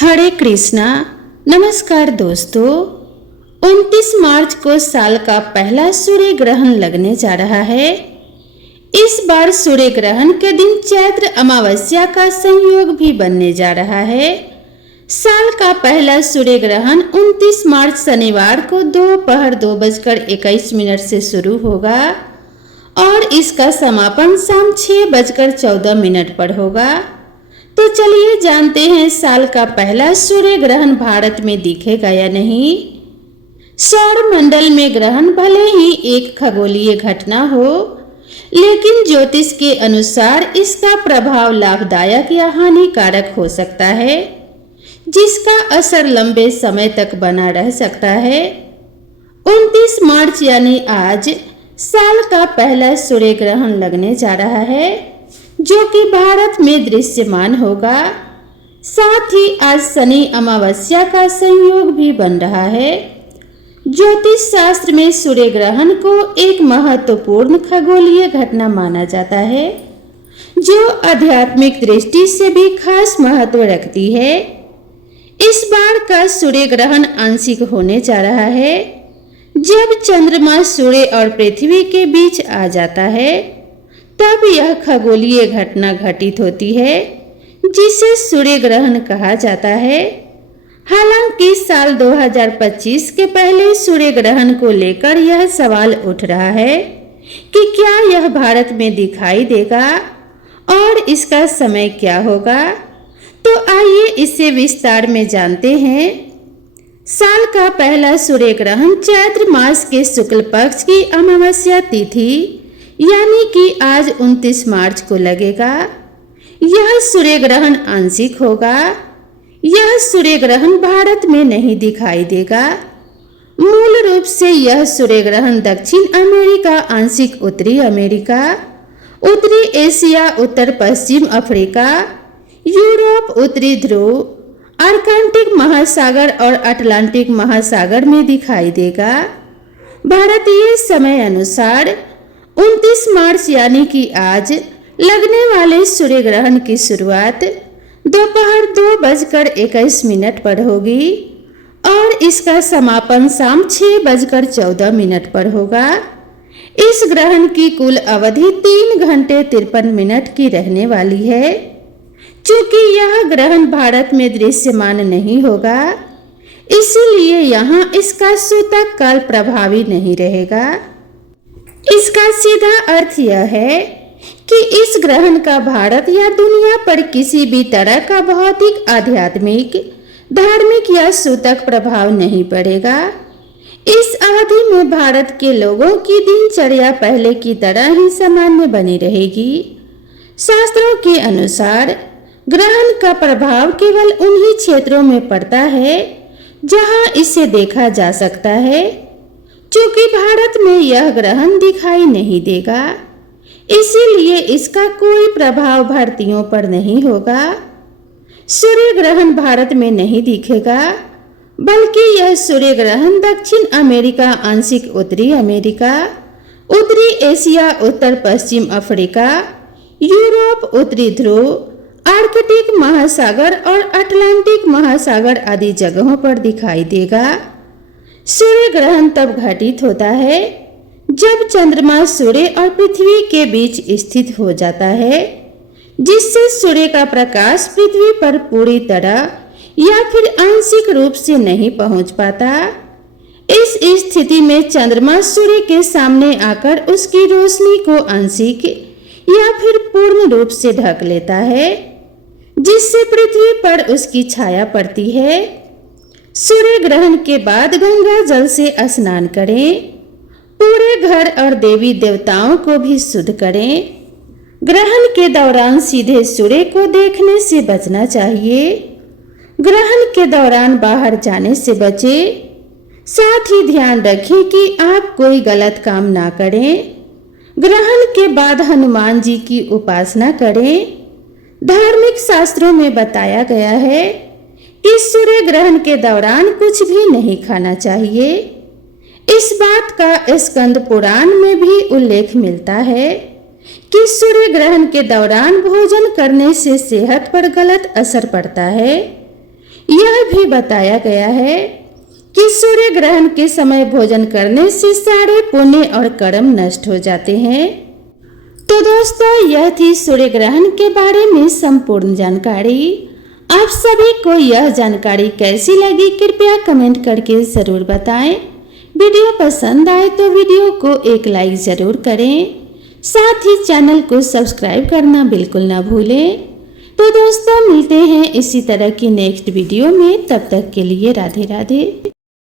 हरे कृष्णा। नमस्कार दोस्तों, 29 मार्च को साल का पहला सूर्य ग्रहण लगने जा रहा है। इस बार सूर्य ग्रहण के दिन चैत्र अमावस्या का संयोग भी बनने जा रहा है। साल का पहला सूर्य ग्रहण 29 मार्च शनिवार को दोपहर 2:21 से शुरू होगा और इसका समापन शाम 6:14 पर होगा। तो चलिए जानते हैं साल का पहला सूर्य ग्रहण भारत में दिखेगा या नहीं। सौर मंडल में ग्रहण भले ही एक खगोलीय घटना हो, लेकिन ज्योतिष के अनुसार इसका प्रभाव लाभदायक या हानिकारक हो सकता है, जिसका असर लंबे समय तक बना रह सकता है। 29 मार्च यानी आज साल का पहला सूर्य ग्रहण लगने जा रहा है, जो कि भारत में दृश्यमान होगा। साथ ही आज शनि अमावस्या का संयोग भी बन रहा है। ज्योतिष शास्त्र में सूर्य ग्रहण को एक महत्वपूर्ण खगोलीय घटना माना जाता है, जो आध्यात्मिक दृष्टि से भी खास महत्व रखती है। इस बार का सूर्य ग्रहण आंशिक होने जा रहा है, जब चंद्रमा सूर्य और पृथ्वी के बीच आ जाता है, तब यह खगोलीय घटना घटित होती है, जिसे सूर्य ग्रहण कहा जाता है। हालांकि साल 2025 के पहले सूर्य ग्रहण को लेकर यह सवाल उठ रहा है कि क्या यह भारत में दिखाई देगा और इसका समय क्या होगा। तो आइए इसे विस्तार में जानते हैं। साल का पहला सूर्य ग्रहण चैत्र मास के शुक्ल पक्ष की अमावस्या तिथि यानी कि आज 29 मार्च को लगेगा। यह सूर्य ग्रहण आंशिक होगा। यह सूर्य ग्रहण भारत में नहीं दिखाई देगा। मूल रूप से यह सूर्य ग्रहण दक्षिण अमेरिका, आंशिक उत्तरी अमेरिका, उत्तरी एशिया, उत्तर पश्चिम अफ्रीका, यूरोप, उत्तरी ध्रुव, आर्कटिक महासागर और अटलांटिक महासागर में दिखाई देगा। भारतीय समय अनुसार 29 मार्च यानी कि आज लगने वाले सूर्य ग्रहण की शुरुआत दोपहर 2:21 पर होगी और इसका समापन शाम 6:14 पर होगा। इस ग्रहण की कुल अवधि 3 घंटे 53 मिनट की रहने वाली है। चूंकि यह ग्रहण भारत में दृश्यमान नहीं होगा, इसीलिए यहाँ इसका सूतक काल प्रभावी नहीं रहेगा। इसका सीधा अर्थ यह है कि इस ग्रहण का भारत या दुनिया पर किसी भी तरह का भौतिक, आध्यात्मिक, धार्मिक या सूतक प्रभाव नहीं पड़ेगा। इस अवधि में भारत के लोगों की दिनचर्या पहले की तरह ही सामान्य बनी रहेगी। शास्त्रों के अनुसार ग्रहण का प्रभाव केवल उन्हीं क्षेत्रों में पड़ता है जहां इसे देखा जा सकता है। चूंकि भारत में यह ग्रहण दिखाई नहीं देगा, इसीलिए इसका कोई प्रभाव भारतीयों पर नहीं होगा। सूर्य ग्रहण भारत में नहीं दिखेगा, बल्कि यह सूर्य ग्रहण दक्षिण अमेरिका, आंशिक उत्तरी अमेरिका, उत्तरी एशिया, उत्तर पश्चिम अफ्रीका, यूरोप, उत्तरी ध्रुव, आर्कटिक महासागर और अटलांटिक महासागर आदि जगहों पर दिखाई देगा। सूर्य ग्रहण तब घटित होता है जब चंद्रमा सूर्य और पृथ्वी के बीच स्थित हो जाता है, जिससे सूर्य का प्रकाश पृथ्वी पर पूरी तरह या फिर आंशिक रूप से नहीं पहुंच पाता। इस स्थिति में चंद्रमा सूर्य के सामने आकर उसकी रोशनी को आंशिक या फिर पूर्ण रूप से ढक लेता है, जिससे पृथ्वी पर उसकी छाया पड़ती है। सूर्य ग्रहण के बाद गंगा जल से स्नान करें। पूरे घर और देवी देवताओं को भी शुद्ध करें। ग्रहण के दौरान सीधे सूर्य को देखने से बचना चाहिए। ग्रहण के दौरान बाहर जाने से बचें। साथ ही ध्यान रखें कि आप कोई गलत काम ना करें। ग्रहण के बाद हनुमान जी की उपासना करें। धार्मिक शास्त्रों में बताया गया है कि सूर्य ग्रहण के दौरान कुछ भी नहीं खाना चाहिए। इस बात का स्कंद पुराण में भी उल्लेख मिलता है कि सूर्य ग्रहण के दौरान भोजन करने से सेहत पर गलत असर पड़ता है। यह भी बताया गया है कि सूर्य ग्रहण के समय भोजन करने से सारे पुण्य और कर्म नष्ट हो जाते हैं। तो दोस्तों, यह थी सूर्य ग्रहण के बारे में संपूर्ण जानकारी। आप सभी को यह जानकारी कैसी लगी कृपया कमेंट करके जरूर बताएं। वीडियो पसंद आए तो वीडियो को एक लाइक जरूर करें, साथ ही चैनल को सब्सक्राइब करना बिल्कुल ना भूलें। तो दोस्तों, मिलते हैं इसी तरह की नेक्स्ट वीडियो में। तब तक के लिए राधे राधे।